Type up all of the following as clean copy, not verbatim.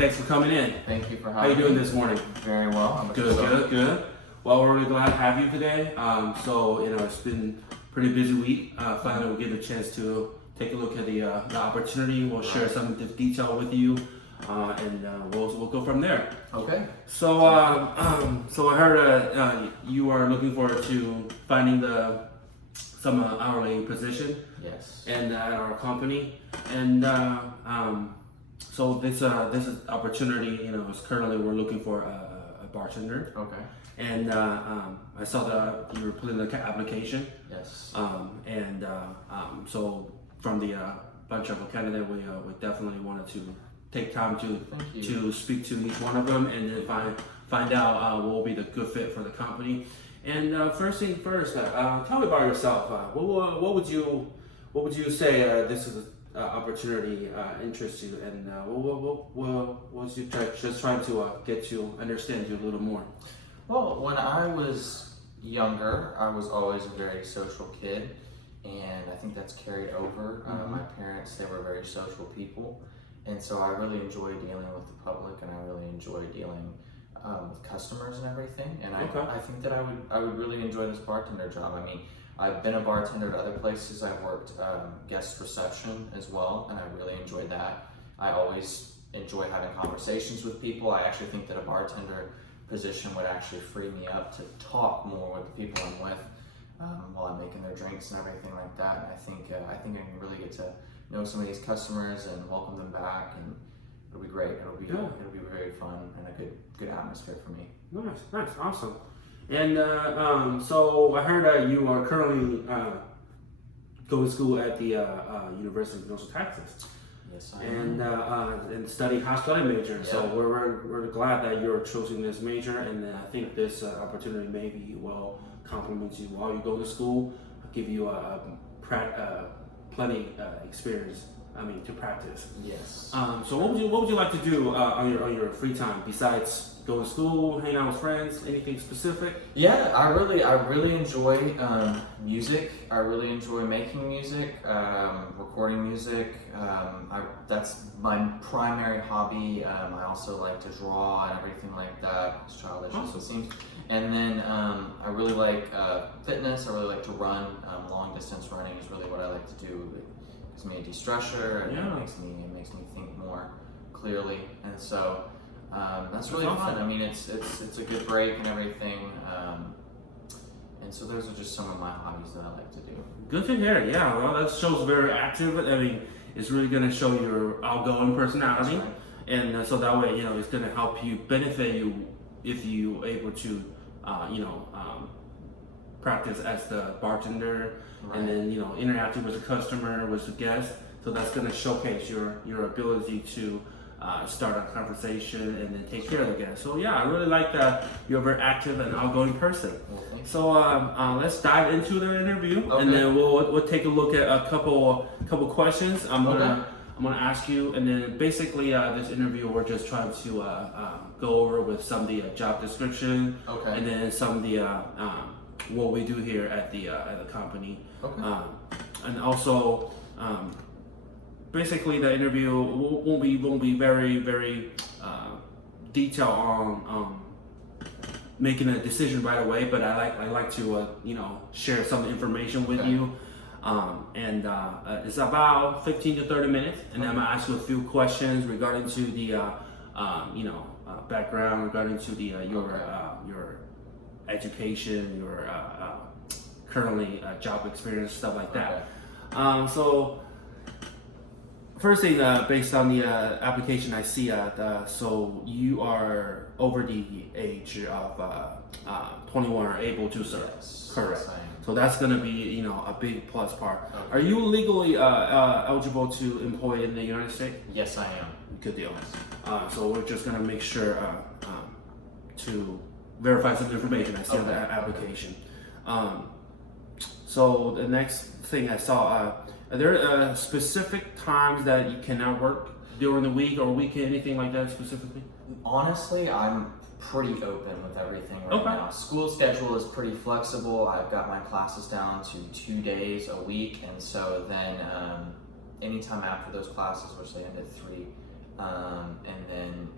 Thanks for coming in. Thank you for How you having doing me. this morning? Very well. Good. Well, we're really glad to have you today. It's been a pretty busy week. Finally, we'll get a chance to take a look at the opportunity. We'll share some of the detail with you, and we'll go from there. Okay. So I heard you are looking forward to finding some hourly position. Yes. And at our company, and so this is opportunity. Is currently we're looking for a bartender. Okay. And I saw that you were putting the application. Yes. So from the bunch of candidates, we definitely wanted to take time to speak to each one of them and then find out what will be the good fit for the company. And first thing first, tell me about yourself. What would you say this is opportunity interests you, and what was you just trying to get to understand you a little more? Well, when I was younger, I was always a very social kid, and I think that's carried over. My parents, they were very social people, and so I really enjoy dealing with the public, and I really enjoy dealing with customers and everything. And I think that I would really enjoy this bartender job. I mean, I've been a bartender at other places. I've worked guest reception as well, and I really enjoy that. I always enjoy having conversations with people. I actually think that a bartender position would actually free me up to talk more with the people I'm with while I'm making their drinks and everything like that. And I think I can really get to know some of these customers and welcome them back, and it'll be great. It'll be very fun and a good atmosphere for me. Nice, awesome. And so I heard that you are currently going to school at the University of North Texas. Yes, I am. And study hospitality major. Yeah. So we're glad that you're choosing this major, and I think this opportunity maybe will complement you while you go to school, give you plenty experience. To practice. Yes. So what would you like to do on your free time besides go to school, hang out with friends, anything specific? Yeah, I really enjoy music. I really enjoy making music, recording music. That's my primary hobby. I also like to draw and everything like that. It's childish as it seems. And then I really like fitness. I really like to run. Long distance running is really what I like to do. It gives me a de-stressor, and it makes me think more clearly, and so that's really fun. I mean, it's a good break and everything, and so those are just some of my hobbies that I like to do. Good to hear. Yeah, well, that shows very active. It's really going to show your outgoing personality, Right. And so that way, it's going to help you benefit you if you able to, practice as the bartender, Right. and then interacting with the customer, with the guest. So that's going to showcase your ability to start a conversation and then take care of the guest. So yeah, I really like that you're a very active and outgoing person. Well, thank you. So let's dive into the interview, Okay. and then we'll take a look at a couple questions. I'm gonna ask you, and then basically this interview we're just trying to go over with some of the job description, Okay. and then some of the what we do here at the company, Okay. and also basically the interview won't be very detailed on making a decision right away, but I like to share some information with you, and it's about 15 to 30 minutes, and then I'm gonna ask you a few questions regarding to the background, regarding to the your education, your currently job experience, stuff like that. So first thing, based on the application, I see so you are over the age of 21 or able to serve. Yes. Correct. Yes, I am. So that's going to be a big plus part. Okay. Are you legally eligible to employ in the United States? Yes, I am. Good deal. So we're just going to make sure to verify some information I see on the application. So the next thing I saw, are there specific times that you cannot work during the week or weekend, anything like that specifically? Honestly, I'm pretty open with everything right now. School schedule is pretty flexible. I've got my classes down to 2 days a week, and so then anytime after those classes, which they end at 3, and then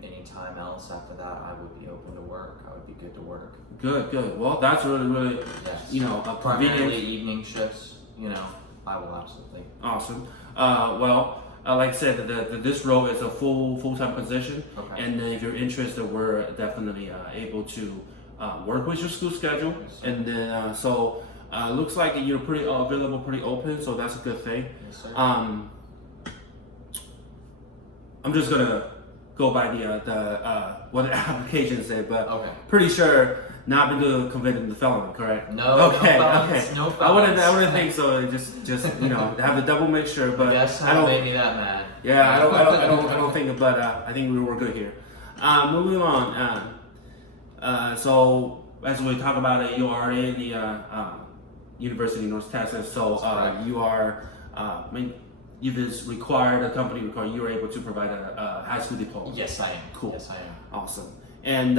else after that, I would be open to work. I would be good to work. Good. Well, that's really, Yes. a Primarily convenient. evening shifts. I will absolutely. Awesome. Like I said, this role is a full-time position, Okay. and then if you're interested, we're definitely able to work with your school schedule, Yes, sir. and then looks like you're pretty available, pretty open, so that's a good thing. Yes, sir. I'm just gonna go by what the application said, but Okay. pretty sure not been convicted of felony, correct? No. Okay. No felons, No I felons. wouldn't think so. Just have to double make sure, but Yes, I don't. made me that mad. Yeah, I don't think, but I think we're good here. Moving on. So as we talk about it, you are in the University of North Texas. So Right. you are. You've just required a company required you are able to provide a high school diploma. Yes, I am. Cool. Yes, I am. Awesome. And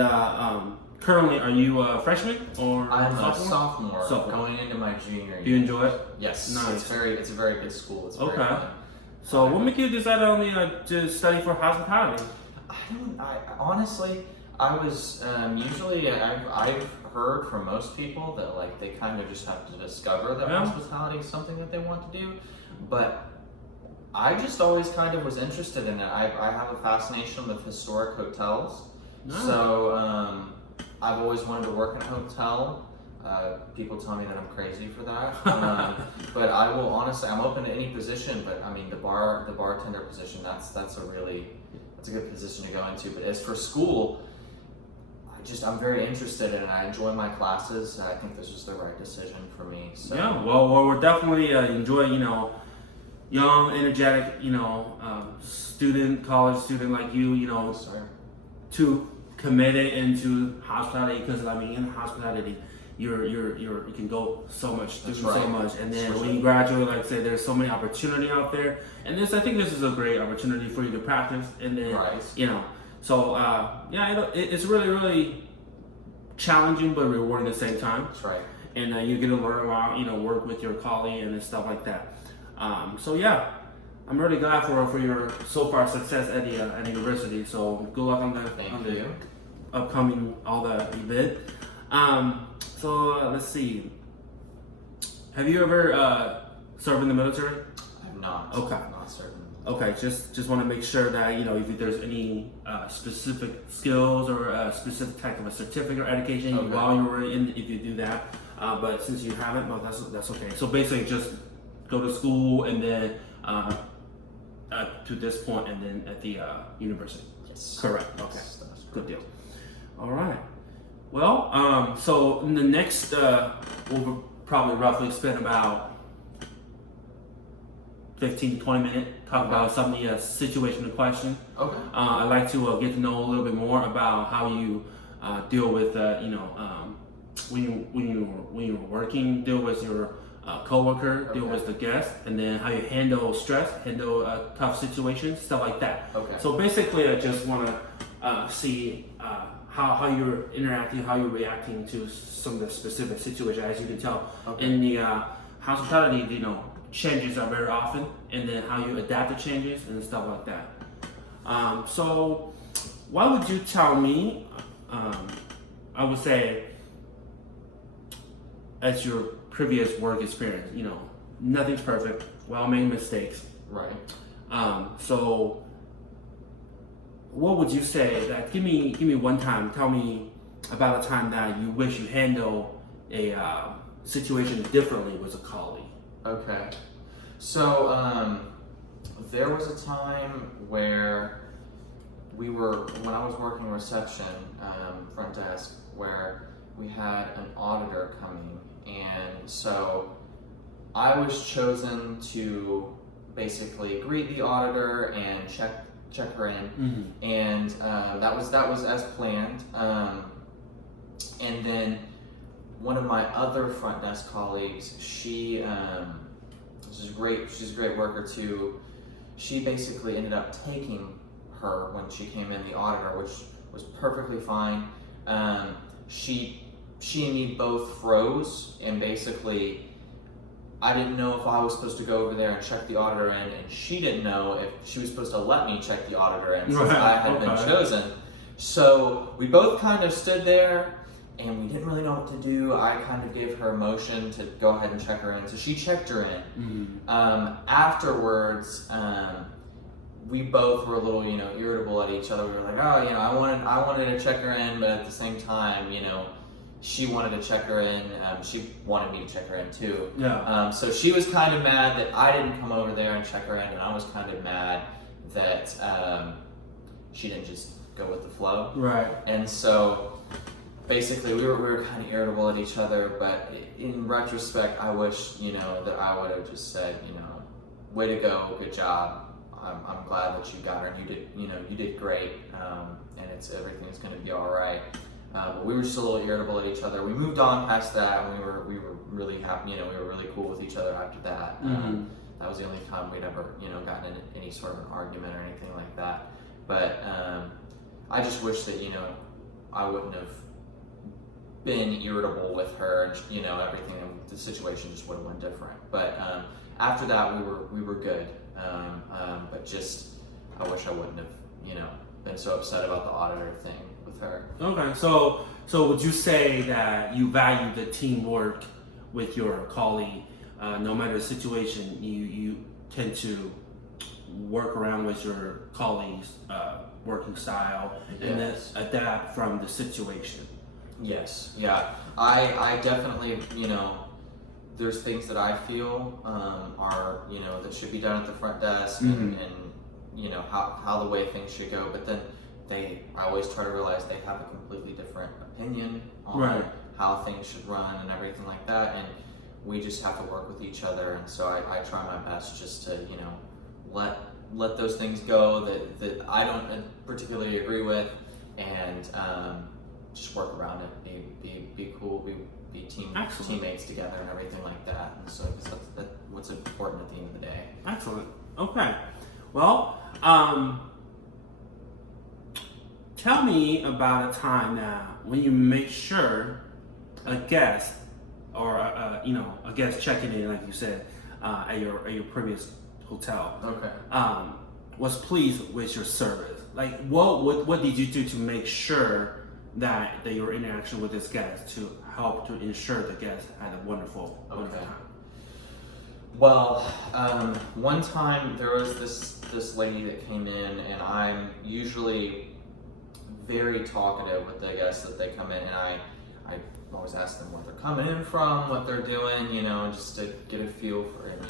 currently, are you a freshman or I'm a sophomore? sophomore going into my junior Do you year. enjoy it? Yes. Nice. It's a very good school. It's very Okay. fun. So what made you decide only to study for hospitality? I honestly, I was usually I've heard from most people that like they kind of just have to discover that Yeah. hospitality is something that they want to do, but I just always kind of was interested in it. I have a fascination with historic hotels, Nice. so I've always wanted to work in a hotel. People tell me that I'm crazy for that, but I will honestly. I'm open to any position, but I mean the bartender position. That's a good position to go into. But as for school, I'm very interested in it. I enjoy my classes. And I think this was the right decision for me. So. Yeah, well, we're definitely enjoying, young, energetic, college student like you, Yes, sir. to committed into hospitality because in hospitality, you can go so much, do That's so right. much, and then For when sure. you graduate, like I said, there's so many opportunity out there, and I think this is a great opportunity for you to practice, and then Right. so it's really challenging but rewarding at the same time. That's right. And you get to learn a lot, work with your colleague and stuff like that. So yeah, I'm really glad for your so far success at the university. So good luck on Thank the you. upcoming all the event. So let's see. Have you ever served in the military? I'm not. Okay. Not certain. Okay, just want to make sure that if there's any specific skills or a specific type of a certificate or education Okay. while you were in, if you do that. But since you haven't, well, that's okay. So basically, just go to school and then to this point, and then at the university. Yes. Correct. Okay. Yes, that is Good correct. deal. All right. Well, so in the next, we'll probably roughly spend about 15 to 20 minutes talk about some of the situation and question. Okay. I'd like to get to know a little bit more about how you deal with, when you're working, deal with your coworker, deal with the guest, and then how you handle stress, handle tough situations, stuff like that. Okay. So basically, I just want to see how you're interacting, how you're reacting to some of the specific situations. As you can tell, Okay. in the hospitality, changes are very often, and then how you adapt to changes and stuff like that. So, what would you tell me? I would say, as your previous work experience, nothing's perfect. We all make mistakes. Right. So, what would you say? That give me one time. Tell me about a time that you wish you handled a situation differently with a colleague. Okay. So there was a time where when I was working reception, front desk, where we had an auditor coming, and so I was chosen to basically greet the auditor and check her in, Mm-hmm. and that was as planned. And then one of my other front desk colleagues, she's a great worker too. She basically ended up taking her when she came in, the auditor, which was perfectly fine. She and me both froze, and basically I didn't know if I was supposed to go over there and check the auditor in, and she didn't know if she was supposed to let me check the auditor in since Right, I had been okay. chosen. So we both kind of stood there and we didn't really know what to do. I kind of gave her a motion to go ahead and check her in. So she checked her in. Afterwards, we both were a little, irritable at each other. We were like, oh, I wanted to check her in, but at the same time, she wanted to check her in. She wanted me to check her in too. Yeah. So she was kind of mad that I didn't come over there and check her in, and I was kind of mad that she didn't just go with the flow. Right. And so basically we were kind of irritable at each other, but in retrospect, I wish, that I would have just said, way to go, good job. I'm glad that you got her, and you did great, and everything's going to be all right. But we were just a little irritable at each other. We moved on past that, and we were really happy. We were really cool with each other after that. That was the only time we'd ever, gotten in any sort of an argument or anything like that. But I just wish that, I wouldn't have been irritable with her, and, everything. The situation just would have went different. But after that, we were good. But just, I wish I wouldn't have, been so upset about the auditor thing with her. Okay, so would you say that you value the teamwork with your colleague? No matter the situation, you tend to work around with your colleagues' working style and then adapt from the situation. Yes, yeah. I definitely, there's things that I feel are, that should be done at the front desk and how the way things should go. But then I always try to realize they have a completely different opinion on how things should run and everything like that. And we just have to work with each other. And so I try my best just to, let those things go that I don't particularly agree with, and just work around it, be cool, be teammates together and everything like that. And so that's what's important at the end of the day. Excellent. Okay. Well, tell me about a time now when you make sure a guest or a guest checking in, like you said, at your previous hotel, was pleased with your service. Like, what did you do to make sure that your interaction with this guest to help to ensure the guest had a wonderful time? Well, one time there was this lady that came in, and I'm usually very talkative with the guests that they come in, and I always ask them where they're coming in from, what they're doing, just to get a feel for it.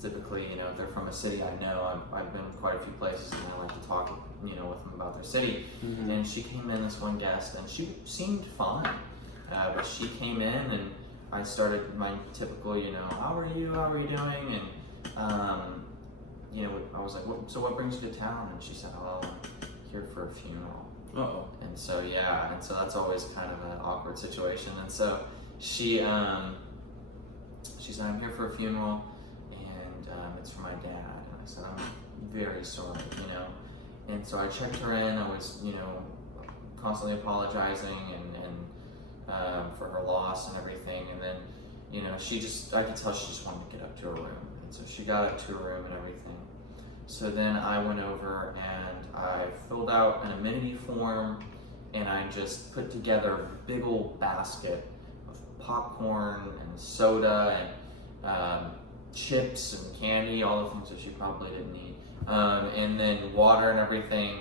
Typically, if they're from a city I know, I've been quite a few places, and I like to talk, with them about their city. And she came in, this one guest, and she seemed fine, but she came in, and I started my typical, how are you doing? And I was like, so what brings you to town? And she said, oh, I'm here for a funeral. Uh-oh. And so that's always kind of an awkward situation. And so she said, I'm here for a funeral, and it's for my dad. And I said, I'm very sorry, And so I checked her in. I was, constantly apologizing and for her loss and everything. And then, I could tell she just wanted to get up to her room. And so she got up to her room and everything. So then I went over and I filled out an amenity form, and I just put together a big old basket of popcorn and soda and chips and candy, all the things that she probably didn't need, and then water and everything,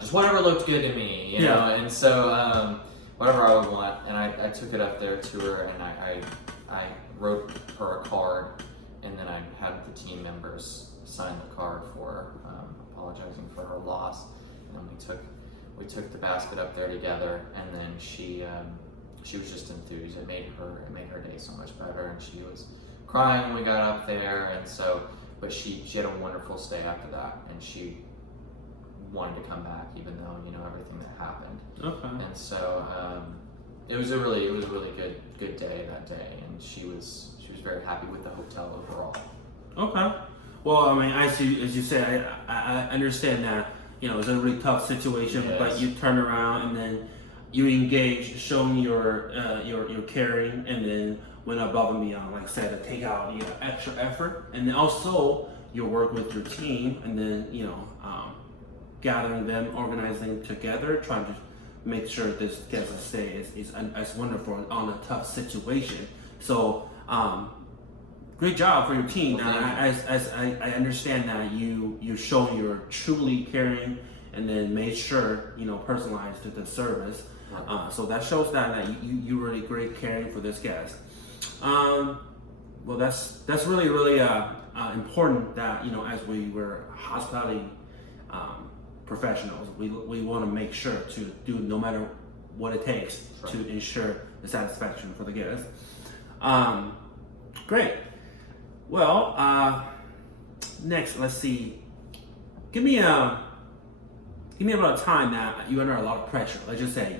just whatever looked good to me, you know. And so whatever I would want, and I took it up there to her, and I wrote her a card, and then I had the team members sign the card for her, apologizing for her loss. And then we took the basket up there together, and then she was just enthused. It made her day so much better, and she was crying when we got up there. And so, but she had a wonderful stay after that, and she wanted to come back even though everything that happened. Okay. And so it was a really good day that day, and she was very happy with the hotel overall. Okay. Well, I mean, as you said, I understand that it's a really tough situation, but you turn around and then you engage, showing your caring, and then went above and beyond, like I said, to take out extra effort, and then also you work with your team, and then gathering them, organizing together, trying to make sure this guest stay is wonderful on a tough situation. So great job for your team. Well, As I understand that you show you're truly caring, and then made sure personalized to the service. So that shows that you really great caring for this guest. Well, that's really important that as we were hospitality professionals, we want to make sure to do no matter what it takes to ensure the satisfaction for the guest. Great. Well, next, let's see. Give me about a time that you're under a lot of pressure. Let's just say,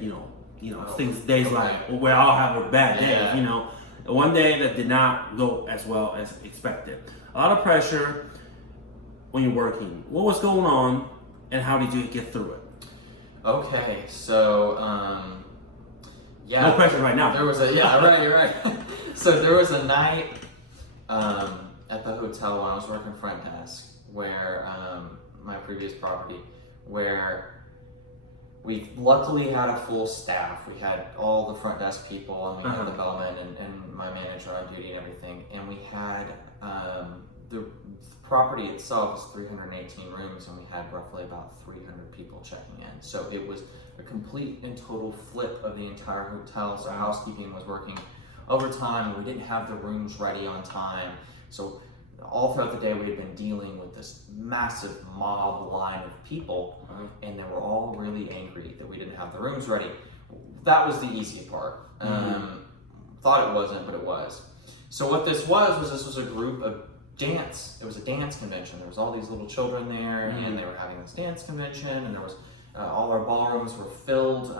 days like we all have a bad day. One day that did not go as well as expected. A lot of pressure when you're working. What was going on, and how did you get through it? Okay, so No pressure right now. There was a you're right. So there was a night at the hotel when I was working front desk, where my previous property, where we luckily had a full staff. We had all the front desk people, and we had the bellman and my manager on duty and everything. And we had the property itself is 318 rooms, and we had roughly about 300 people checking in. So it was a complete and total flip of the entire hotel. So housekeeping was working overtime, and we didn't have the rooms ready on time. So all throughout the day, we had been dealing with this massive mob line of people, and they were all really angry that we didn't have the rooms ready. That was the easy part. Thought it wasn't, but it was. So what this was a group of dance. It was a dance convention. There was all these little children there, and they were having this dance convention, and there was all our ballrooms were filled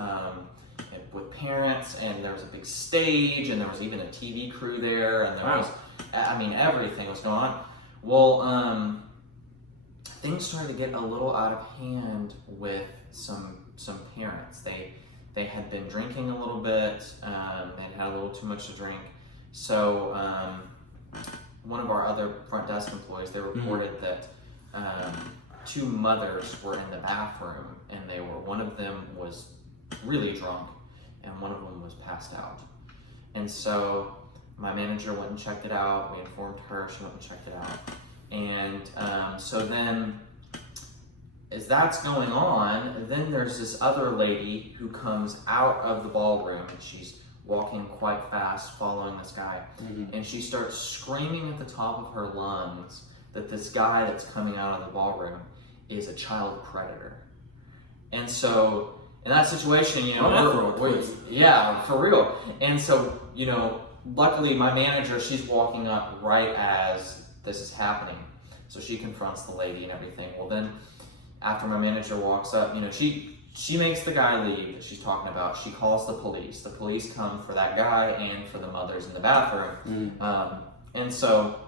with parents, and there was a big stage, and there was even a TV crew there, and there was, everything was going on. Well, things started to get a little out of hand with some parents. They had been drinking a little bit. They'd had a little too much to drink. So one of our other front desk employees, they reported that two mothers were in the bathroom, and one of them was really drunk, and one of them was passed out. And so my manager went and checked it out. We informed her, she went and checked it out. And so then, as that's going on, then there's this other lady who comes out of the ballroom, and she's walking quite fast, following this guy. And she starts screaming at the top of her lungs that this guy that's coming out of the ballroom is a child predator. And so, in that situation, yeah, for real. And so, luckily my manager, she's walking up right as this is happening. So she confronts the lady and everything. Well, then after my manager walks up, she makes the guy leave that she's talking about. She calls the police. The police come for that guy and for the mothers in the bathroom. And so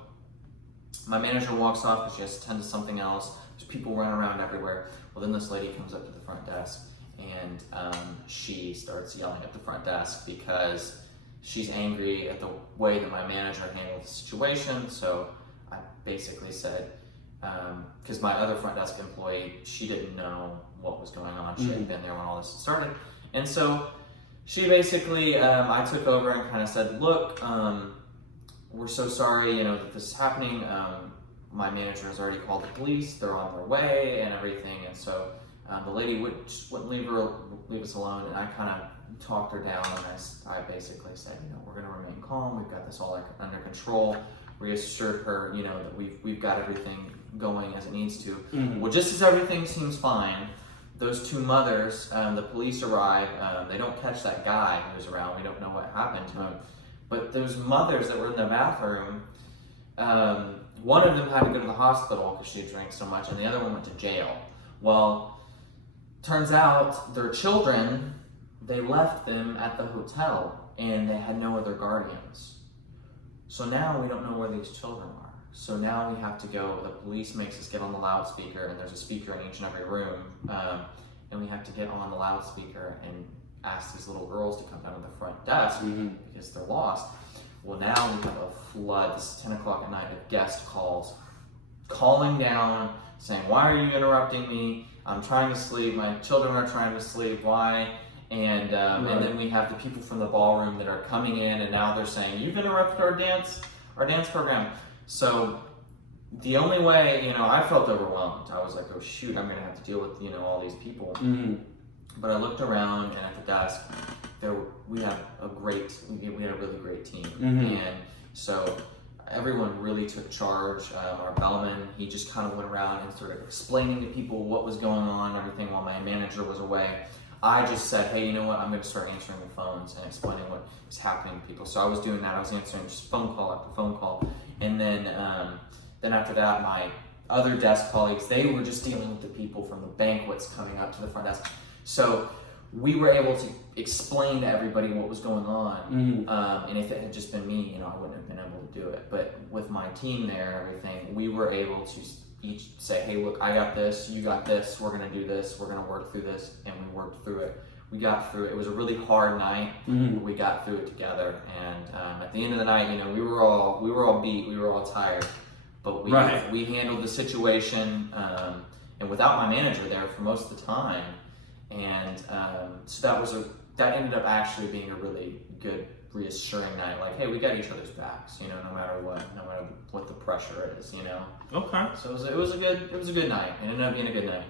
my manager walks off because she has to tend to something else. There's people running around everywhere. Well, then this lady comes up to the front desk, and she starts yelling at the front desk because she's angry at the way that my manager handled the situation. So I basically said, because my other front desk employee, she didn't know what was going on. She hadn't been there when all this started. And so she basically, I took over and kind of said, look, we're so sorry, that this is happening. My manager has already called the police. They're on their way and everything. And so the lady wouldn't leave us alone. And I kind of talked her down, and I basically said, we're going to remain calm. We've got this all under control. Reassured her, that we've got everything going as it needs to. Well, just as everything seems fine, those two mothers, the police arrive. They don't catch that guy who's around. We don't know what happened to him. But those mothers that were in the bathroom, one of them had to go to the hospital because she drank so much, and the other one went to jail. Well, turns out their children, they left them at the hotel, and they had no other guardians. So now we don't know where these children are. So now we have to go, the police makes us get on the loudspeaker, and there's a speaker in each and every room, and we have to get on the loudspeaker and ask these little girls to come down to the front desk because they're lost. Well, now we have a flood, this is 10 o'clock at night, of guest calls, calling down, saying, why are you interrupting me? I'm trying to sleep. My children are trying to sleep. Why? And then we have the people from the ballroom that are coming in, and now they're saying, "You've interrupted our dance program." So the only way, I felt overwhelmed. I was like, "Oh shoot, I'm gonna have to deal with all these people." Mm-hmm. But I looked around, and at the desk, we had a really great team, and so everyone really took charge. Our bellman, he just kind of went around and started explaining to people what was going on and everything while my manager was away. I just said, "Hey, you know what? I'm going to start answering the phones and explaining what is happening to people." So I was doing that. I was answering just phone call after phone call, and then after that, my other desk colleagues, they were just dealing with the people from the banquets coming up to the front desk. So we were able to explain to everybody what was going on, and if it had just been me, I wouldn't have been able to do it. But with my team there and everything, we were able to each say, "Hey, look, I got this, you got this, we're gonna do this, we're gonna work through this," and we worked through it. We got through it. It was a really hard night, but we got through it together. And at the end of the night, we were all beat, we were all tired, but we handled the situation, and without my manager there for most of the time. And so that ended up actually being a really good, reassuring night. Like, hey, we got each other's backs, no matter what the pressure is, Okay. So it was a good night. It ended up being a good night.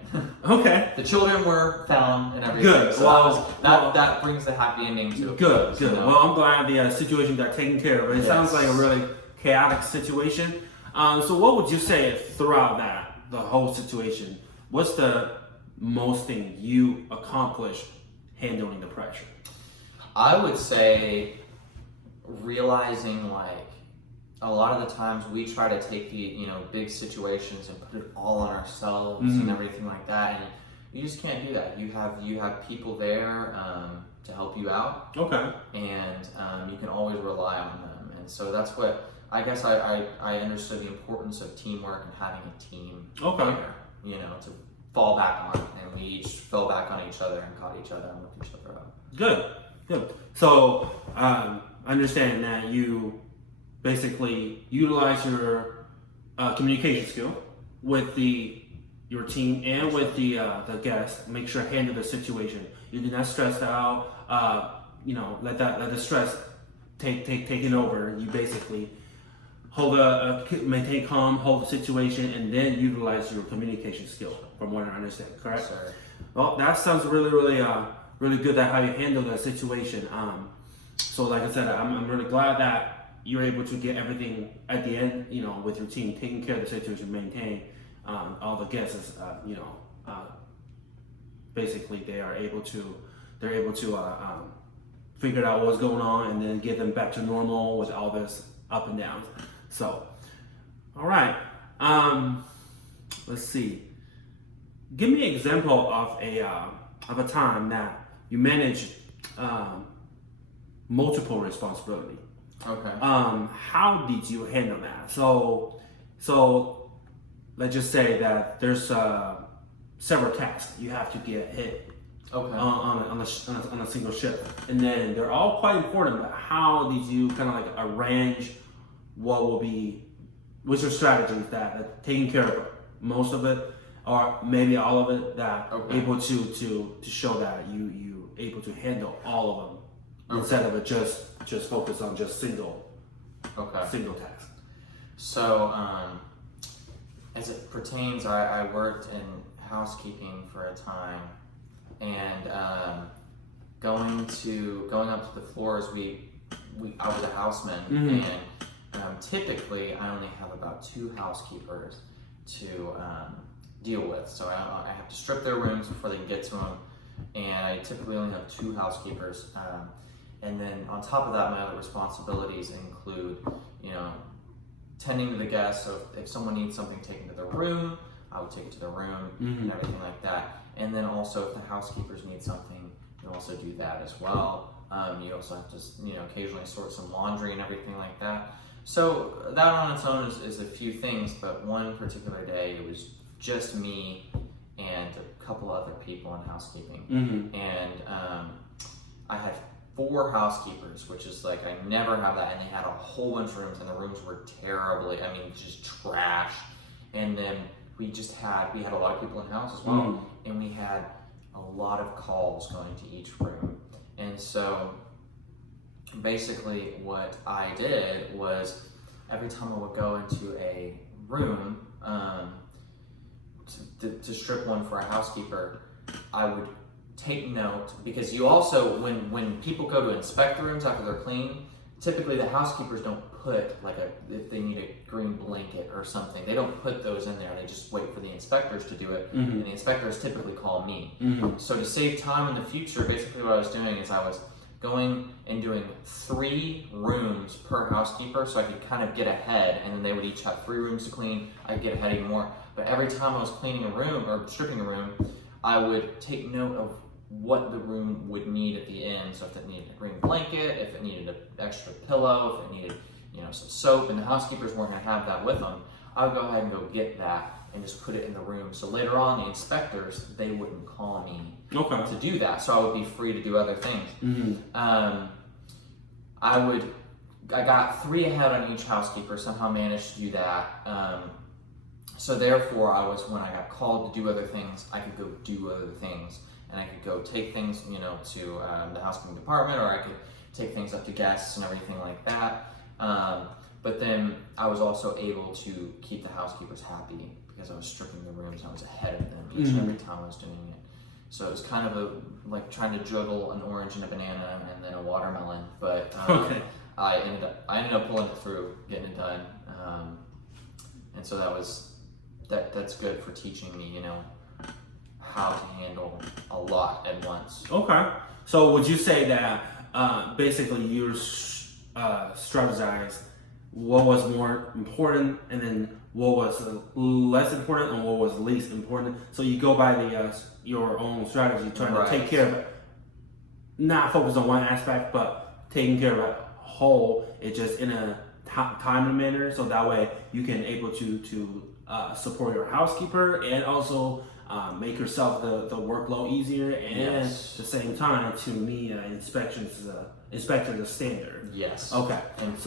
Okay. The children were found and everything. Good. So that brings the happy ending to it. Good. Well, I'm glad the situation got taken care of. It sounds like a really chaotic situation. So what would you say throughout the whole situation? What's the most thing you accomplished handling the pressure? I would say realizing, like, a lot of the times we try to take the big situations and put it all on ourselves and everything like that, and you just can't do that. You have people there to help you out. Okay. And you can always rely on them, and so that's what I guess I understood the importance of teamwork and having a team there, to fall back on, and we each fell back on each other and caught each other and worked each other out. Good. So understand that you basically utilize your communication skill with your team and with the guests. Make sure to handle the situation. You do not stress out. Let the stress taking over. You basically maintain calm, hold the situation, and then utilize your communication skill. From what I understand, correct? Sir. Well, that sounds really good at how you handle that situation. So like I said, I'm really glad that you're able to get everything at the end, with your team taking care of the situation, maintain all the guests, basically they're able to figure out what's going on and then get them back to normal with all this up and downs. So, all right, let's see. Give me an example of a time that you managed multiple responsibility. Okay. How did you handle that? So let's just say that there's several tasks you have to get hit. Okay. On a single shift, and then they're all quite important. But how did you kind of like arrange what's your strategies that taking care of most of it, or maybe all of it, that able to show that you able to handle all of them instead of just focus on just single task. So as it pertains, I worked in housekeeping for a time, and going up to the floors, I was a houseman, and typically I only have about 2 housekeepers to deal with. So I have to strip their rooms before they can get to them, and I typically only have 2 housekeepers. And then on top of that, my other responsibilities include, tending to the guests. So if someone needs something taken to their room, I would take it to their room and everything like that. And then also if the housekeepers need something, you also do that as well. You also have to, occasionally sort some laundry and everything like that. So that on its own is a few things, but one particular day it was just me and a couple other people in housekeeping. And I had 4 housekeepers, which is like, I never have that, and they had a whole bunch of rooms, and the rooms were terribly, just trash. And then we had a lot of people in the house as well, and we had a lot of calls going to each room. And so basically what I did was every time I would go into a room to strip one for a housekeeper, I would take note, because you also, when people go to inspect the rooms after they're clean, typically the housekeepers don't put if they need a green blanket or something, they don't put those in there. They just wait for the inspectors to do it, and the inspectors typically call me. So to save time in the future, basically what I was doing is I was going and doing 3 rooms per housekeeper, so I could kind of get ahead, and then they would each have 3 rooms to clean. I'd get ahead even more. But every time I was cleaning a room or stripping a room, I would take note of what the room would need at the end. So if it needed a green blanket, if it needed an extra pillow, if it needed, some soap, and the housekeepers weren't going to have that with them, I would go ahead and go get that and just put it in the room. So later on, the inspectors, they wouldn't call me to do that. So I would be free to do other things. I got 3 ahead on each housekeeper, somehow managed to do that. So therefore, when I got called to do other things, I could go do other things. And I could go take things, to the housekeeping department, or I could take things up to guests and everything like that. But then I was also able to keep the housekeepers happy because I was stripping the rooms and I was ahead of them each and every time I was doing it. So it was kind of like trying to juggle an orange and a banana and then a watermelon. But I ended up pulling it through, getting it done. And so that's good for teaching me, how to handle a lot at once. Okay. So would you say that basically you strategized what was more important, and then what was less important, and what was least important? So you go by your own strategy, trying to take care of it, not focus on one aspect, but taking care of it whole. It just in a timely manner, so that way you can able to support your housekeeper and also make yourself the workload easier, and at the same time to meet inspector standard. Yes. Okay. And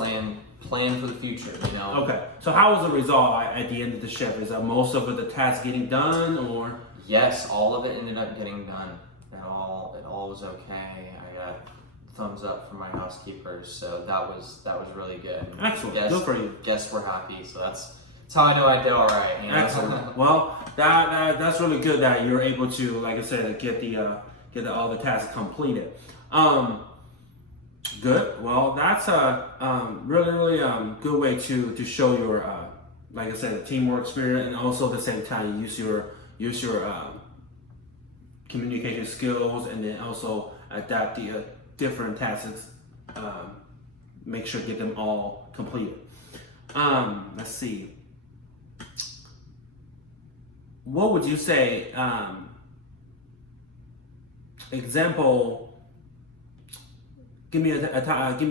plan for the future. Okay. So how was the result at the end of the shift? Is that most of the tasks getting done, or? Yes, all of it ended up getting done. It all was okay. I got thumbs up from my housekeepers, so that was really good. Excellent. Good for you. Guests were happy, so that's how I know I did all right. Excellent. Well, that's really good that you're able to, like I said, get all the tasks completed. Good. Well, that's a really good way to show your like I said, teamwork spirit, and also at the same time use your communication skills, and then also adapt the different tasks. Make sure to get them all completed. Let's see. What would you say? Example. Give me an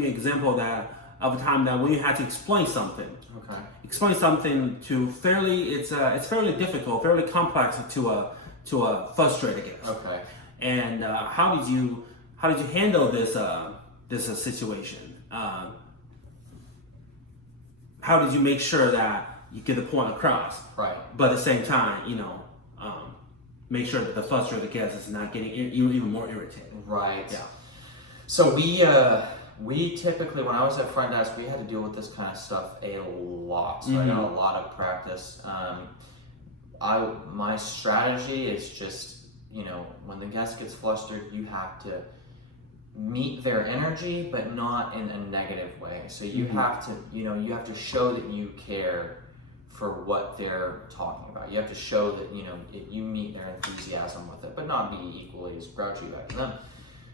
example of a time that when you had to explain something. Okay. Explain something to it's fairly difficult, fairly complex to a frustrated guest. Okay. And how did you handle this situation? How did you make sure that you get the point across? Right. But at the same time, make sure that the frustrated guest is not getting even more irritated. Right. Yeah. So we typically, when I was at front desk, we had to deal with this kind of stuff a lot. So I got a lot of practice. My strategy is just, when the guest gets flustered, you have to meet their energy, but not in a negative way. So you have to, you have to show that you care for what they're talking about. You have to show that, you meet their enthusiasm with it, but not be equally as grouchy back to them.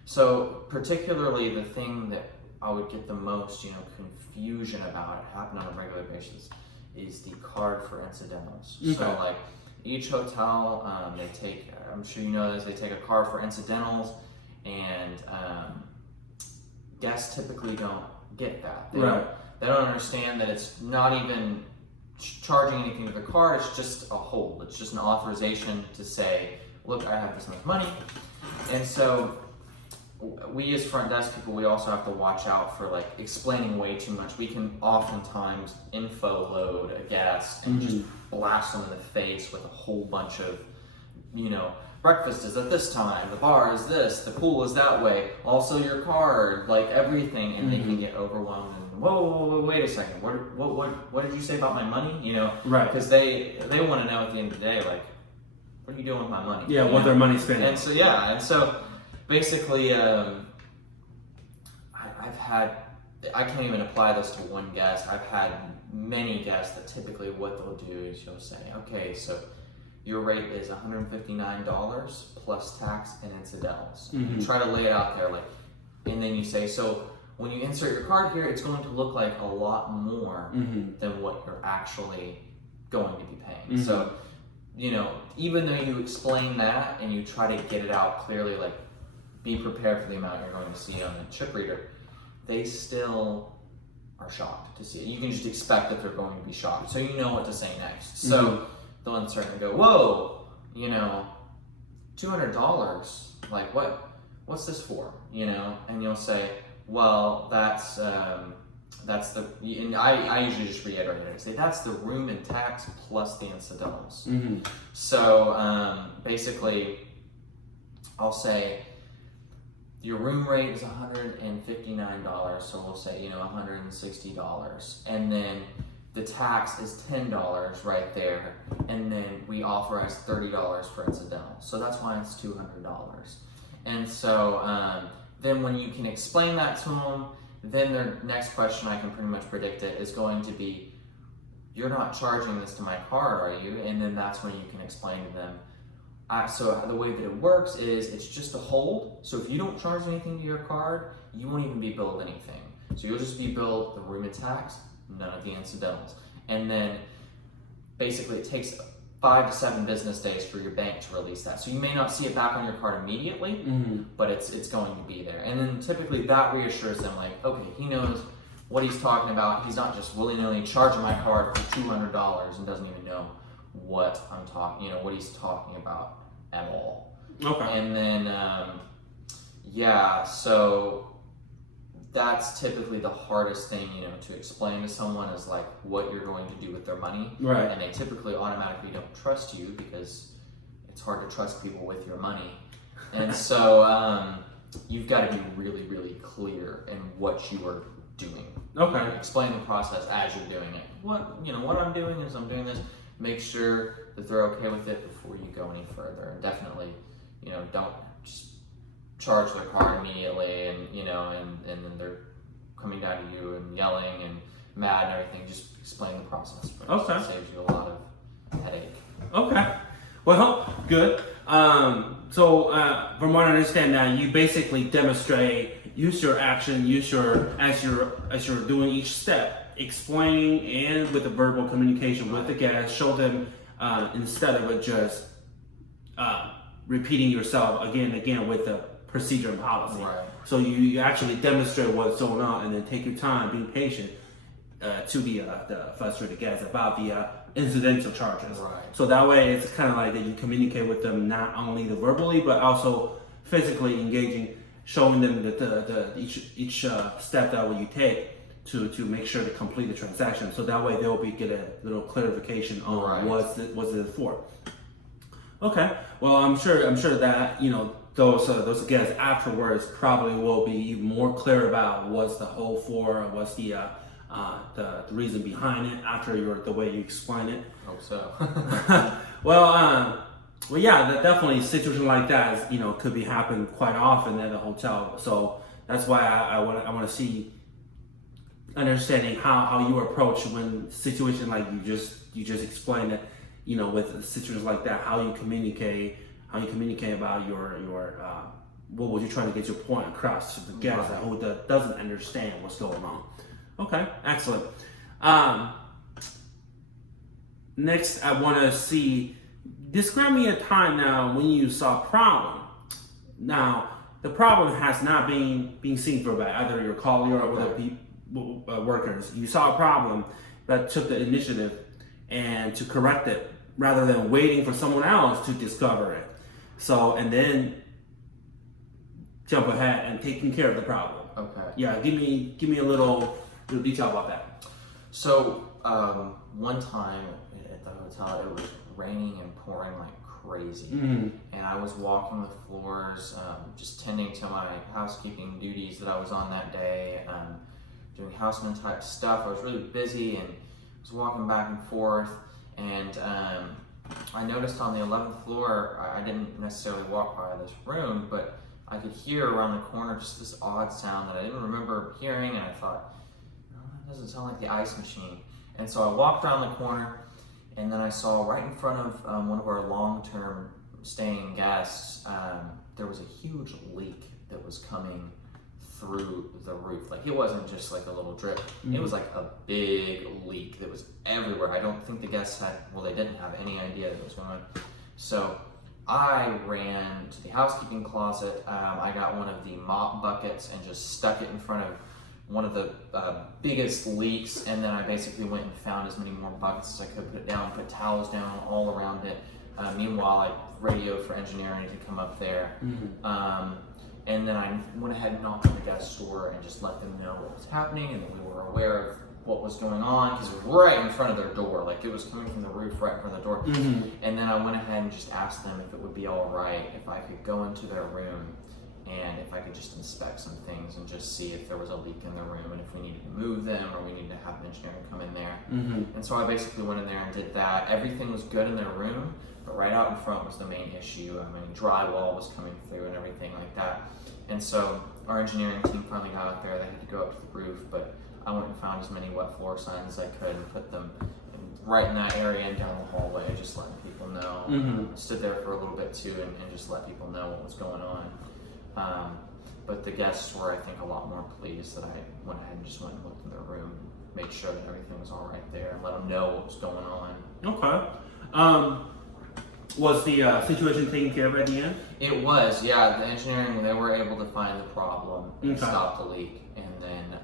So particularly the thing that I would get the most, confusion about, it happened on a regular basis, is the card for incidentals. Okay. So like each hotel, they take, I'm sure you know this, they take a card for incidentals, and guests typically don't get that. They don't understand that it's not even charging anything to the card, it's just a hold. It's just an authorization to say, look, I have this much money. And so we as front desk people, we also have to watch out for like explaining way too much. We can oftentimes info load a guest and just blast them in the face with a whole bunch of, breakfast is at this time, the bar is this, the pool is that way, also your card, like everything, and they can get overwhelmed and whoa, wait a second, what did you say about my money? Right. Because they want to know at the end of the day, like, what are you doing with my money? Yeah, what their money's spent. And so basically, I can't even apply this to one guest. I've had many guests that typically what they'll do is you'll say, okay, so your rate is $159 plus tax and incidentals. You try to lay it out there, and then you say, so when you insert your card here, it's going to look like a lot more than what you're actually going to be paying. So, even though you explain that and you try to get it out clearly, like be prepared for the amount you're going to see on the chip reader, they still are shocked to see it. You can just expect that they're going to be shocked, so you know what to say next. So they'll insert and go, whoa, $200, like what's this for? And you'll say, well, that's the, and I usually just reiterate it. I say that's the room and tax plus the incidentals. So basically, I'll say your room rate is $159, so we'll say $160, and then the tax is $10 right there, and then we authorize $30 for incidentals. So that's why it's $200. And so then when you can explain that to them, then their next question, I can pretty much predict it, is going to be, you're not charging this to my card, are you? And then that's when you can explain to them. So the way that it works is it's just a hold. So if you don't charge anything to your card, you won't even be billed anything. So you'll just be billed the room and tax, none of the incidentals. And then basically it takes 5 to 7 business days for your bank to release that. So you may not see it back on your card immediately, but it's going to be there. And then typically that reassures them, like, okay, he knows what he's talking about. He's not just willy-nilly charging my card for $200 and doesn't even know what I'm talking, what he's talking about at all. Okay. And then, so that's typically the hardest thing, to explain to someone is like what you're going to do with their money. Right. And they typically automatically don't trust you because it's hard to trust people with your money. And so you've got to be really, really clear in what you are doing. Okay. Explain the process as you're doing it. What I'm doing is I'm doing this. Make sure that they're okay with it before you go any further. And definitely, don't just charge their card immediately and then they're coming down to you and yelling and mad and everything. Just explain the process first. Okay. It saves you a lot of headache. Okay. Well, good. So from what I understand now, you basically demonstrate, use your action, as you're doing each step, explaining and with the verbal communication with the guest, show them instead of it just repeating yourself again and again with the procedure and policy. Right. So you actually demonstrate what's going on and then take your time, being patient to the frustrated guests about the incidental charges. Right. So that way it's kind of like that you communicate with them not only the verbally but also physically engaging, showing them that each step that you take to make sure to complete the transaction. So that way they'll get a little clarification on what's it for. Okay. Well, I'm sure that those guests afterwards probably will be even more clear about what's the whole for, what's the reason behind it after the way you explain it. Hope so. Well, yeah, that definitely a situation like that is, could be happening quite often at a hotel. So that's why I want to see understanding how you approach when situation like you just explained it, with situations like that, how you communicate about your what was you trying to get your point across to the guest who doesn't understand what's going on. Okay, excellent. Next, I want to see, describe me a time now when you saw a problem. Now, the problem has not been seen for by either your colleague or other workers. You saw a problem that took the initiative and to correct it rather than waiting for someone else to discover it. So, and then jump ahead and taking care of the problem. Okay. Yeah, give me a little detail about that. So one time at the hotel, it was raining and pouring like crazy, and I was walking the floors, just tending to my housekeeping duties that I was on that day, doing houseman type stuff. I was really busy and was walking back and forth, and I noticed on the 11th floor, I didn't necessarily walk by this room, but I could hear around the corner just this odd sound that I didn't remember hearing, and I thought, no, that doesn't sound like the ice machine. And so I walked around the corner, and then I saw right in front of one of our long-term staying guests, there was a huge leak that was coming through the roof. Like, it wasn't just like a little drip. It was like a big leak that was everywhere. I don't think the guests they didn't have any idea that it was going on. So I ran to the housekeeping closet. I got one of the mop buckets and just stuck it in front of one of the biggest leaks, and then I basically went and found as many more buckets as I could, put it down, put towels down all around it. Meanwhile, I radioed for engineering to come up there. And then I went ahead and knocked on the guest door and just let them know what was happening, and that we were aware of what was going on, because it was right in front of their door. Like, it was coming from the roof right in front of the door. And then I went ahead and just asked them if it would be all right if I could go into their room and if I could just inspect some things and just see if there was a leak in the room and if we needed to move them or we needed to have an engineer come in there. And so I basically went in there and did that. Everything was good in their room, but right out in front was the main issue. I mean, drywall was coming through and everything like that. And so our engineering team finally got out there. They had to go up to the roof, but I went and found as many wet floor signs as I could and put them right in that area and down the hallway, just letting people know. Stood there for a little bit too and just let people know what was going on. But the guests were, I think, a lot more pleased that I went ahead and just went and looked in their room, made sure that everything was all right there, and let them know what was going on. Okay. Was the situation taken care of at the end? It was, yeah. The engineering, they were able to find the problem and stop the leak. And then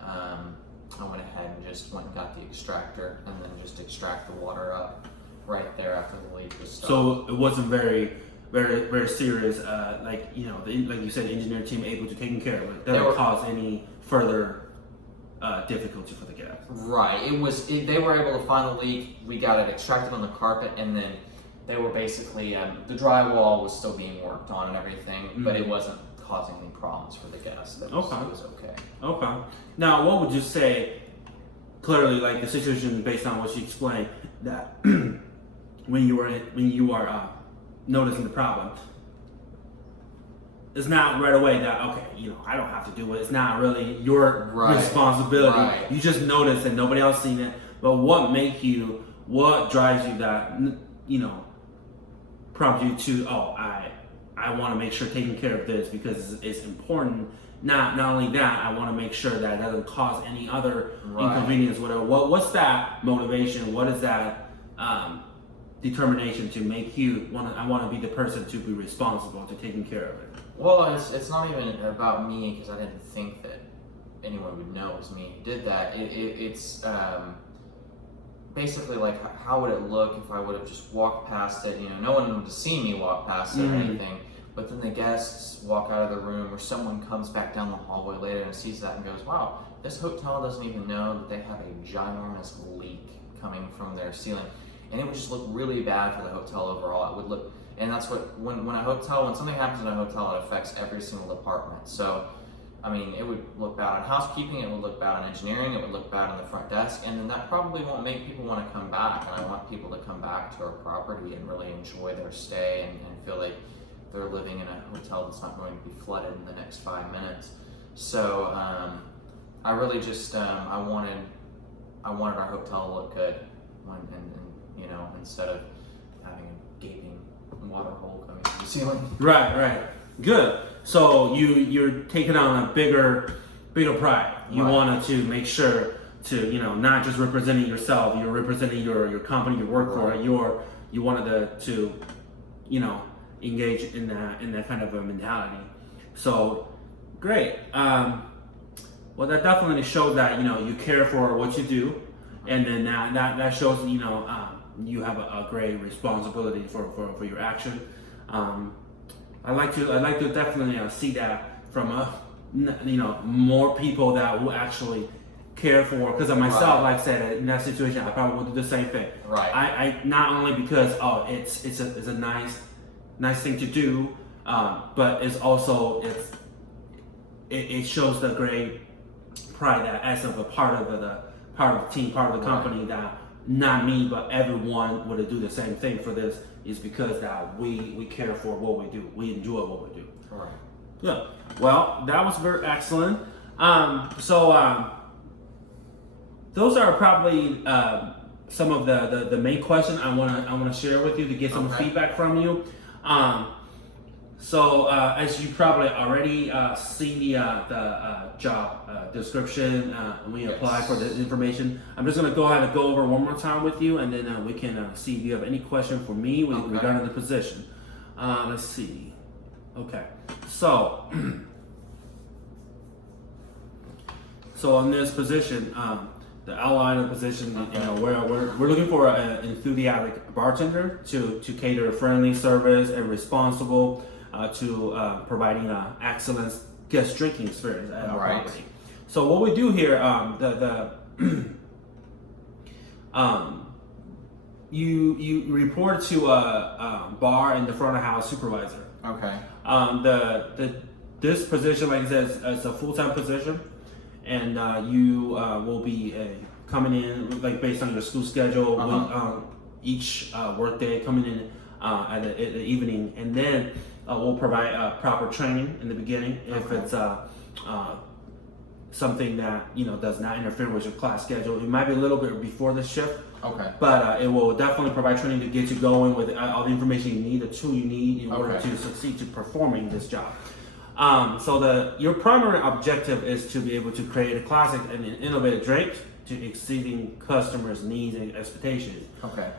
I went ahead and just went and got the extractor and then just extract the water up right there after the leak was stopped. So it wasn't very serious, like you said, the engineering team able to taking care of it. That didn't cause any further difficulty for the guests. Right. They were able to find the leak. We got it extracted on the carpet, and then they were basically the drywall was still being worked on and everything, but it wasn't causing any problems for the guests. It was okay. Okay. Now, what would you say? Clearly, like the situation based on what you explained, that when you are noticing the problem, it's not right away that, okay, I don't have to do it. It's not really your responsibility. Right. You just notice and nobody else seen it. But what drives you that, prompt you to, I want to make sure taking care of this because it's important. Not only that, I want to make sure that it doesn't cause any other inconvenience, whatever. What's that motivation? What is that determination to make you I want to be the person to be responsible to taking care of it? Well, it's not even about me, because I didn't think that anyone would know it was me who did that. It's basically like, how would it look if I would have just walked past it? No one would have seen me walk past it or anything. But then the guests walk out of the room, or someone comes back down the hallway later and sees that and goes, wow, this hotel doesn't even know that they have a ginormous leak coming from their ceiling. And it would just look really bad for the hotel overall. It would look, and that's what, when something happens in a hotel, it affects every single department. So, I mean, it would look bad on housekeeping, it would look bad on engineering, it would look bad on the front desk, and then that probably won't make people want to come back. And I want people to come back to our property and really enjoy their stay and feel like they're living in a hotel that's not going to be flooded in the next 5 minutes. So I really just I wanted our hotel to look good, instead of having a gaping water hole coming from the ceiling. Right. Good. So you're taking on a bigger pride. You wanted to make sure to not just representing yourself. You're representing your company, you work for. You wanted to engage in that kind of a mentality. So great. Well, that definitely shows that you care for what you do, and then that shows you have a great responsibility for your action. I like to definitely see that more people that will actually care for. Because of myself, like I said, in that situation, I probably would do the same thing. Right. I not only because it's a nice thing to do, but it's also it shows the great pride that as of a part of the team, part of the company, that not me but everyone would do the same thing for this, is because that we care for what we do, we enjoy what we do. Right. Yeah. Well, that was very excellent. Those are probably some of the main questions I wanna share with you to get some feedback from you. As you probably already seen the job description, we applied for the information. I'm just gonna go ahead and go over one more time with you, and then we can see if you have any question for me regarding the position. Let's see. Okay. So on this position, the outline of the position, we're looking for an enthusiastic bartender to cater a friendly service and responsible to providing excellent guest drinking experience at our property. So what we do here, you report to a bar and the front of house supervisor. Okay. This position, like I said, is a full-time position, and you will be coming in like based on your school schedule. Each workday coming in at the evening, and then we'll provide proper training in the beginning if it's something that does not interfere with your class schedule. It might be a little bit before the shift. Okay. But it will definitely provide training to get you going with all the information you need, the tool you need in order to succeed to performing this job. Your primary objective is to be able to create a classic and an innovative drink to exceeding customers' needs and expectations. Okay.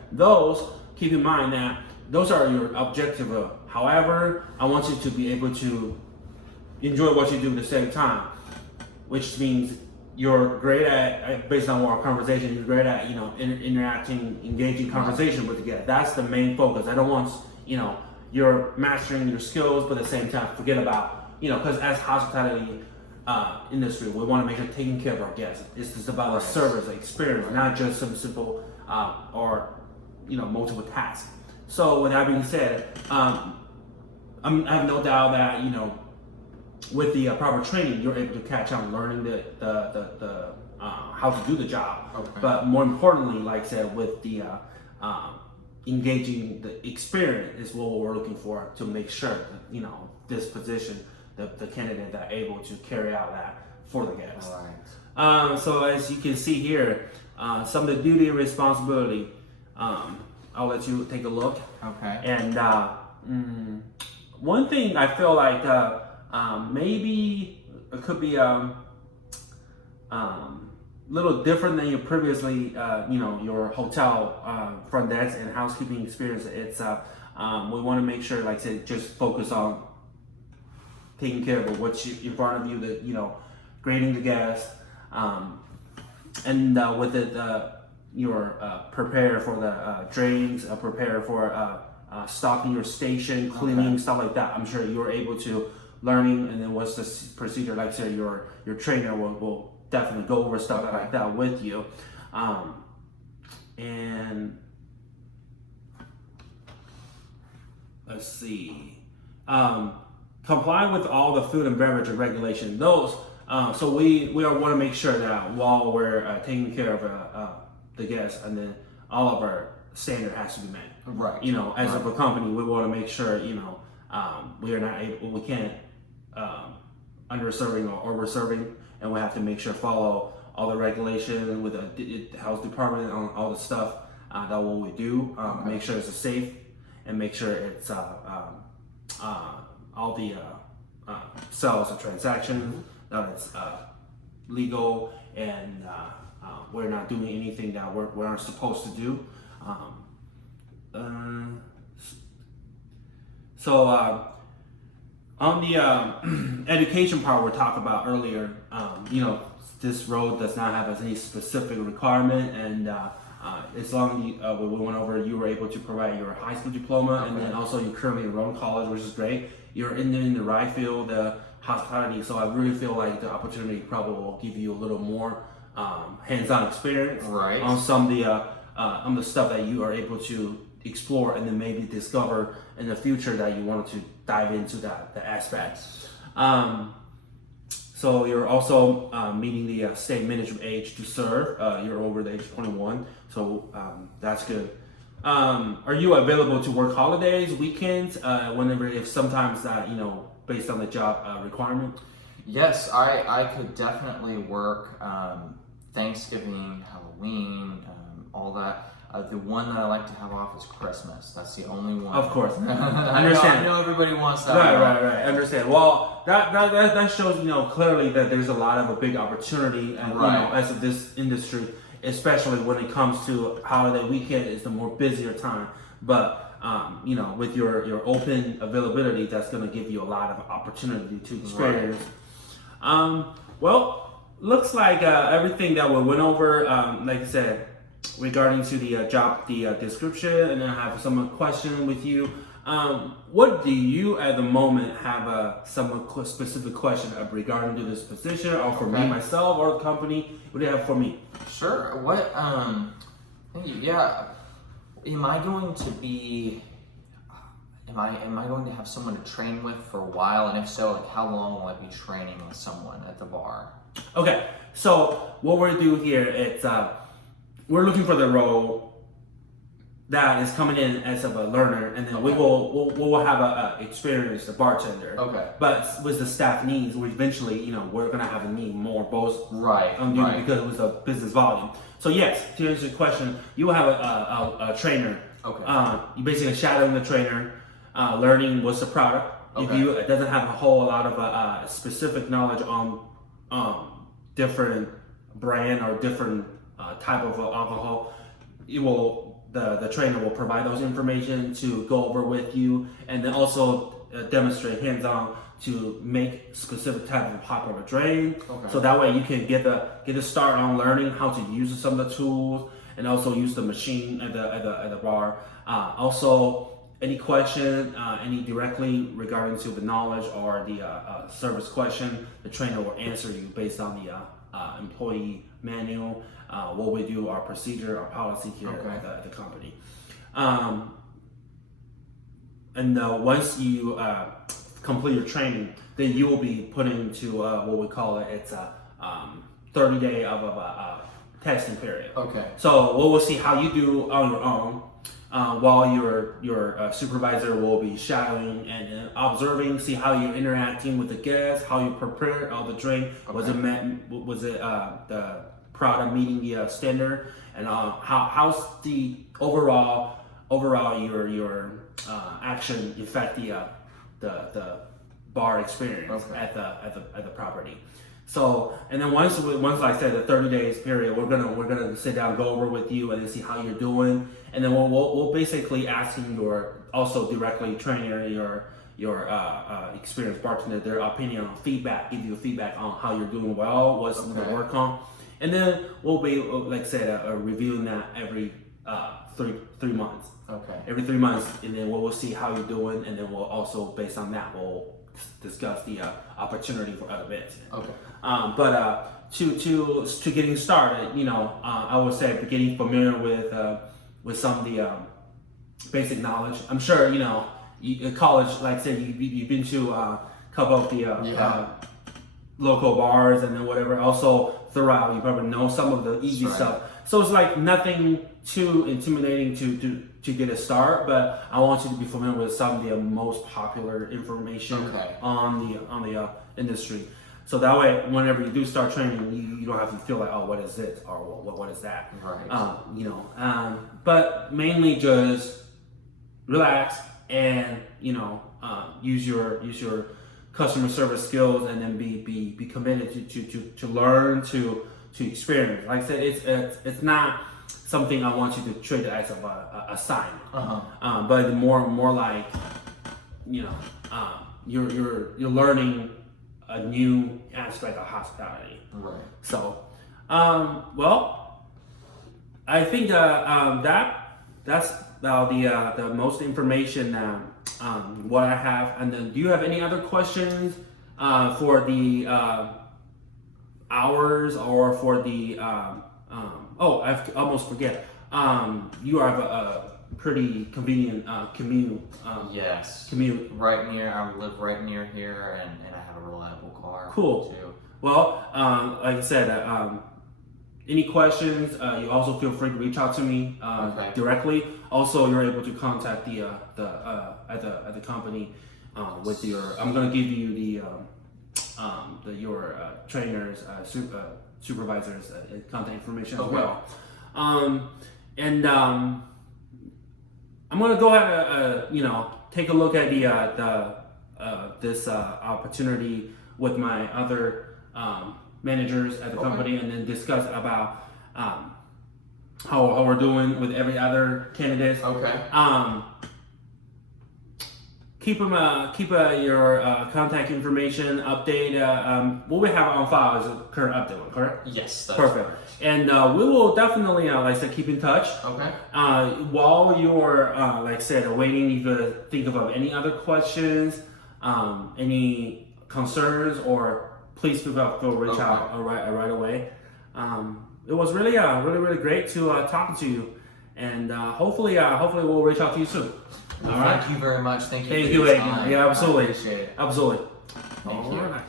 Keep in mind that those are your objective. However, I want you to be able to enjoy what you do at the same time, which means you're great at, based on our conversation, you're great at, interacting, engaging conversation with the guest. That's the main focus. I don't want, you're mastering your skills, but at the same time, forget about, because as hospitality industry, we want to make sure taking care of our guests. It's just about the service, the experience, not just some simple or, multiple tasks. So with that being said, I have no doubt that, with the proper training, you're able to catch on learning the how to do the job. Okay. But more importantly, like I said, with the engaging the experience is what we're looking for to make sure that, this position, the candidate that able to carry out that for the guests. All right. So as you can see here, some of the duty and responsibility, I'll let you take a look. Okay. And one thing I feel like maybe it could be little different than your previously, your hotel front desk and housekeeping experience. It's we want to make sure, like I said, just focus on taking care of what's in front of you, grading the guests, and with it, you're prepared for the drinks, prepare for stocking your station, cleaning, stuff like that. I'm sure you're able to learning, and then what's the procedure, like I said, your trainer will definitely go over stuff like that with you. And let's see, comply with all the food and beverage regulation. Those, so we want to make sure that while we're taking care of the guests, and then all of our standard has to be met. Right. As of a company, we want to make sure we are not able, we can't underserving or overserving, and we have to make sure follow all the regulation with the health department on all the stuff that what we do. Make sure it's safe, and make sure it's all the sales and transactions that it's legal, and we're not doing anything that we aren't supposed to do. On the education part we talked about earlier, this role does not have any specific requirement, and as long as we went over, you were able to provide your high school diploma, and then also you currently enrolled in college, which is great. You're in the right field. The hospitality. So I really feel like the opportunity probably will give you a little more hands-on experience Right. on some of the stuff that you are able to explore and then maybe discover in the future that you wanted to dive into that aspect. So you're also meeting the state minimum age to serve. You're over the age of 21, so that's good. Are you available to work holidays, weekends, whenever, if sometimes based on the job requirement? Yes, I could definitely work Thanksgiving, Halloween, all that. The one that I like to have off is Christmas. That's the only one. Of course. I Understand. know everybody wants that. Right. Understand. Well, that shows clearly that there's a lot of a big opportunity, and as of this industry, especially when it comes to holiday weekend, is the more busier time. But with your open availability, that's going to give you a lot of opportunity to experience. Right. Well, looks like everything that we went over, like I said, regarding to the job, the description, and then I have some question with you. What do you at the moment have some specific question regarding to this position, or for me myself, or the company? What do you have for me? Sure. What? Thank you. Yeah. Am I going to be? Am I going to have someone to train with for a while? And if so, like how long will I be training with someone at the bar? Okay. So what we're doing here, it's we're looking for the role that is coming in as of a learner, and then we'll have a experienced bartender. Okay. But with the staff needs, we eventually, we're gonna have a need more both on duty because it was a business volume. So yes, to answer your question, you will have a trainer. Okay. You basically shadowing the trainer, learning what's the product. Okay. If you doesn't have a whole lot of specific knowledge on different brand or different type of alcohol, the trainer will provide those information to go over with you, and then also demonstrate hands-on to make specific type of pop or drain. Okay. So that way you can get a start on learning how to use some of the tools, and also use the machine at the bar. Also, any question, any directly regarding to the knowledge or the service question, the trainer will answer you based on the employee manual, what we do, our procedure, our policy here at the company. And once you complete your training, then you will be put into what we call it's a 30-day of a testing period. Okay. So we'll see how you do on your own, while your supervisor will be shadowing and observing, see how you're interacting with the guests, how you prepare all the drink. Okay. Was it the product meeting the standard, and how's the overall your action affect the bar experience at the property. So, and then once like I said, the 30 days period, we're gonna sit down, go over with you, and then see how you're doing, and then we'll basically asking your also directly trainer, your experienced bartender, their opinion on feedback, give you feedback on how you're doing well, what's to work on, and then we'll be, like I said, reviewing that every 3 months. Okay. Every 3 months, and then we'll see how you're doing, and then we'll also, based on that, we'll discuss the opportunity for other events. Okay. But to getting started, I would say getting familiar with some of the basic knowledge. I'm sure college, like I said, you've been to a couple of the local bars, and then whatever. Also throughout, you probably know some of the easy stuff. So it's like nothing too intimidating to get a start, but I want you to be familiar with some of the most popular information on the industry. So that way, whenever you do start training, you don't have to feel like, oh, what is this, or what is that? Right. But mainly just relax and use your customer service skills, and then be committed to learn, to experience. Like I said, it's not something I want you to treat it as a assignment, but more like you're learning a new aspect of hospitality. Right. So, well, I think that's about the most information what I have. And then, do you have any other questions for the hours or for the oh, I almost forget. You have a pretty convenient commute. Yes. Commute. I live right near here, and I have a reliable car. Cool. Too. Well, like I said, any questions, you also feel free to reach out to me directly. Also, you're able to contact the at the company with your. I'm gonna give you your trainers, supervisors, contact information as well. And I'm gonna go ahead and take a look at this opportunity with my other managers at the company, and then discuss about how we're doing with every other candidate. Okay. Keep your contact information update. What we have on file is a current update one, correct? Yes, that's perfect. Correct. And we will definitely, like I said, keep in touch. Okay. While you're, like I said, waiting, you could think of any other questions, any concerns, or please feel reach out right away. It was really, really great to talk to you, and hopefully we'll reach out to you soon. Well, thank you very much. Thank you. Thank you, Adrian. Yeah, absolutely. I appreciate it. Absolutely. Thank you. All right.